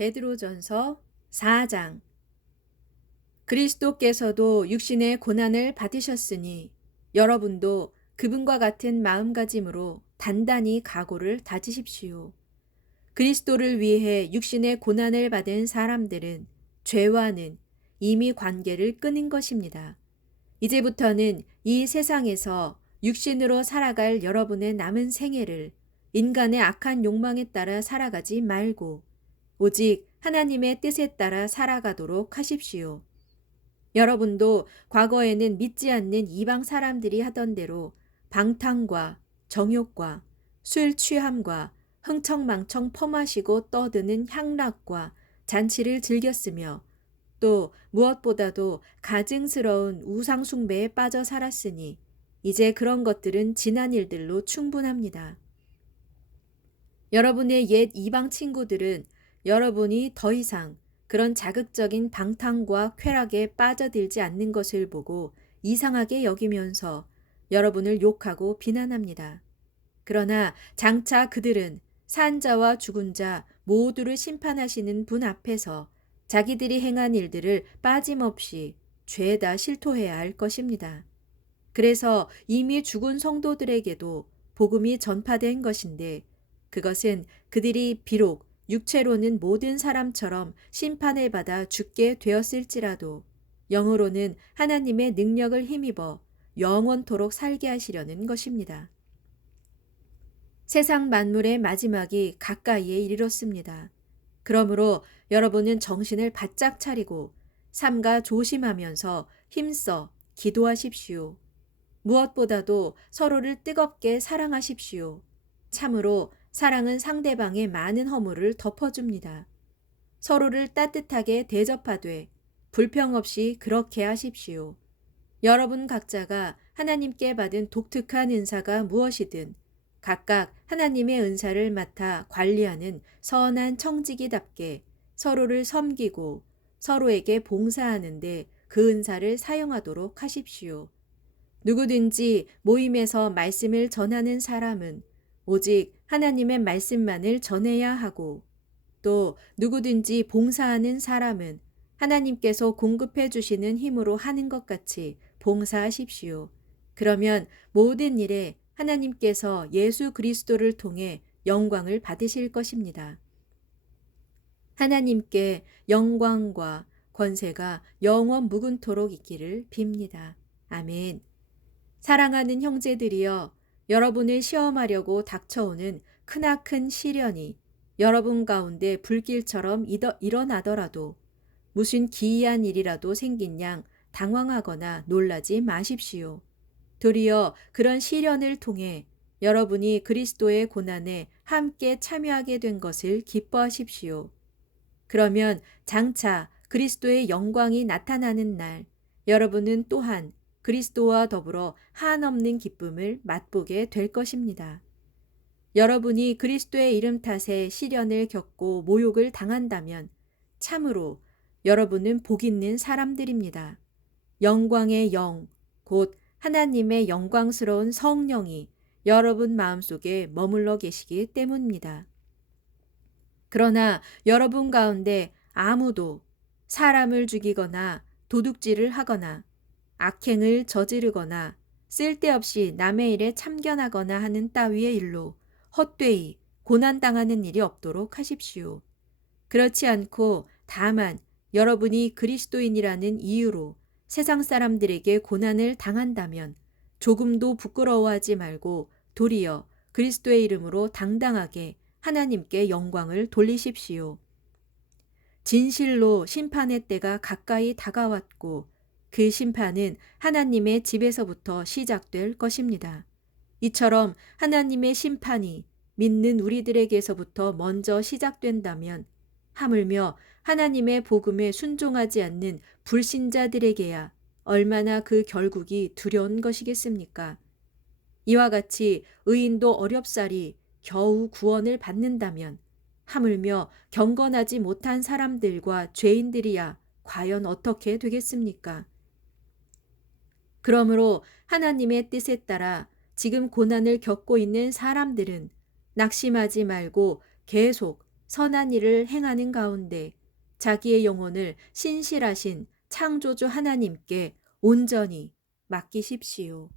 베드로전서 4장. 그리스도께서도 육신의 고난을 받으셨으니 여러분도 그분과 같은 마음가짐으로 단단히 각오를 다지십시오. 그리스도를 위해 육신의 고난을 받은 사람들은 죄와는 이미 관계를 끊은 것입니다. 이제부터는 이 세상에서 육신으로 살아갈 여러분의 남은 생애를 인간의 악한 욕망에 따라 살아가지 말고 오직 하나님의 뜻에 따라 살아가도록 하십시오. 여러분도 과거에는 믿지 않는 이방 사람들이 하던 대로 방탕과 정욕과 술 취함과 흥청망청 퍼마시고 떠드는 향락과 잔치를 즐겼으며 또 무엇보다도 가증스러운 우상숭배에 빠져 살았으니 이제 그런 것들은 지난 일들로 충분합니다. 여러분의 옛 이방 친구들은 여러분이 더 이상 그런 자극적인 방탕과 쾌락에 빠져들지 않는 것을 보고 이상하게 여기면서 여러분을 욕하고 비난합니다. 그러나 장차 그들은 산자와 죽은 자 모두를 심판하시는 분 앞에서 자기들이 행한 일들을 빠짐없이 죄다 실토해야 할 것입니다. 그래서 이미 죽은 성도들에게도 복음이 전파된 것인데 그것은 그들이 비록 육체로는 모든 사람처럼 심판을 받아 죽게 되었을지라도 영으로는 하나님의 능력을 힘입어 영원토록 살게 하시려는 것입니다. 세상 만물의 마지막이 가까이에 이르렀습니다. 그러므로 여러분은 정신을 바짝 차리고 삼가 조심하면서 힘써 기도하십시오. 무엇보다도 서로를 뜨겁게 사랑하십시오. 참으로 사랑은 상대방의 많은 허물을 덮어줍니다. 서로를 따뜻하게 대접하되 불평 없이 그렇게 하십시오. 여러분 각자가 하나님께 받은 독특한 은사가 무엇이든 각각 하나님의 은사를 맡아 관리하는 선한 청지기답게 서로를 섬기고 서로에게 봉사하는데 그 은사를 사용하도록 하십시오. 누구든지 모임에서 말씀을 전하는 사람은 오직 하나님의 말씀만을 전해야 하고 또 누구든지 봉사하는 사람은 하나님께서 공급해 주시는 힘으로 하는 것 같이 봉사하십시오. 그러면 모든 일에 하나님께서 예수 그리스도를 통해 영광을 받으실 것입니다. 하나님께 영광과 권세가 영원 무근토록 있기를 빕니다. 아멘. 사랑하는 형제들이여, 여러분을 시험하려고 닥쳐오는 크나큰 시련이 여러분 가운데 불길처럼 일어나더라도 무슨 기이한 일이라도 생긴 양 당황하거나 놀라지 마십시오. 도리어 그런 시련을 통해 여러분이 그리스도의 고난에 함께 참여하게 된 것을 기뻐하십시오. 그러면 장차 그리스도의 영광이 나타나는 날 여러분은 또한 그리스도와 더불어 한없는 기쁨을 맛보게 될 것입니다. 여러분이 그리스도의 이름 탓에 시련을 겪고 모욕을 당한다면 참으로 여러분은 복 있는 사람들입니다. 영광의 영, 곧 하나님의 영광스러운 성령이 여러분 마음속에 머물러 계시기 때문입니다. 그러나 여러분 가운데 아무도 사람을 죽이거나 도둑질을 하거나 악행을 저지르거나 쓸데없이 남의 일에 참견하거나 하는 따위의 일로 헛되이 고난당하는 일이 없도록 하십시오. 그렇지 않고 다만 여러분이 그리스도인이라는 이유로 세상 사람들에게 고난을 당한다면 조금도 부끄러워하지 말고 도리어 그리스도의 이름으로 당당하게 하나님께 영광을 돌리십시오. 진실로 심판의 때가 가까이 다가왔고 그 심판은 하나님의 집에서부터 시작될 것입니다. 이처럼 하나님의 심판이 믿는 우리들에게서부터 먼저 시작된다면 하물며 하나님의 복음에 순종하지 않는 불신자들에게야 얼마나 그 결국이 두려운 것이겠습니까? 이와 같이 의인도 어렵사리 겨우 구원을 받는다면 하물며 경건하지 못한 사람들과 죄인들이야 과연 어떻게 되겠습니까? 그러므로 하나님의 뜻에 따라 지금 고난을 겪고 있는 사람들은 낙심하지 말고 계속 선한 일을 행하는 가운데 자기의 영혼을 신실하신 창조주 하나님께 온전히 맡기십시오.